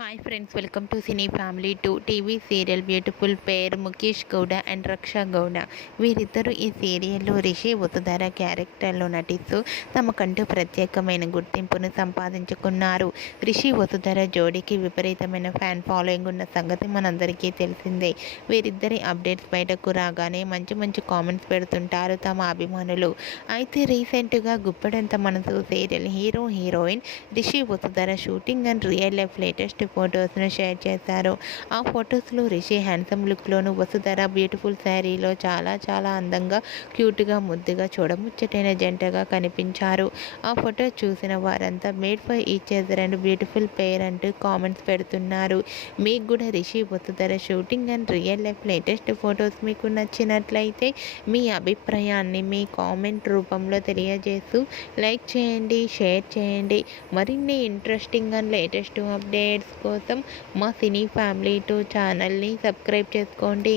Hi friends, welcome to cine family 2 TV serial beautiful pair Mukesh Gowda and Raksha Gowda. వీరిద్దరూ ఈ సీరియల్లో రిషి వసుధర క్యారెక్టర్లో నటిస్తూ తమకంటూ ప్రత్యేకమైన గుర్తింపును సంపాదించుకున్నారు. రిషి వసుధర జోడీకి విపరీతమైన ఫ్యాన్ ఫాలోయింగ్ ఉన్న సంగతి మనందరికీ తెలిసిందే. వీరిద్దరి అప్డేట్స్ బయటకు రాగానే మంచి మంచి కామెంట్స్ పెడుతుంటారు తమ అభిమానులు. అయితే రీసెంట్గా Guppedantha Manasu serial hero heroine Rishi Vasudhara shooting and real life latest ఫొటోస్ను షేర్ చేశారు. ఆ ఫొటోస్లో రిషి హ్యాండ్సమ్ లుక్లోను, వసుధర బ్యూటిఫుల్ శారీలో చాలా చాలా అందంగా, క్యూట్గా, ముద్దుగా, చూడముచ్చటైన జంటగా కనిపించారు. ఆ ఫొటో చూసిన వారంతా made for each other and beautiful పేర్ అంటూ కామెంట్స్ పెడుతున్నారు. మీకు కూడా Rishi Vasudhara shooting and real life latest photos మీకు నచ్చినట్లయితే మీ అభిప్రాయాన్ని మీ కామెంట్ రూపంలో తెలియజేస్తూ లైక్ చేయండి, షేర్ చేయండి. మరిన్ని ఇంట్రెస్టింగ్ అండ్ లేటెస్ట్ అప్డేట్స్ కోసం మా సినీ ఫ్యామిలీ 2 ఛానల్ని సబ్స్క్రైబ్ చేసుకోండి.